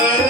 Para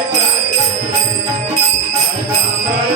Ram, Hare Ram,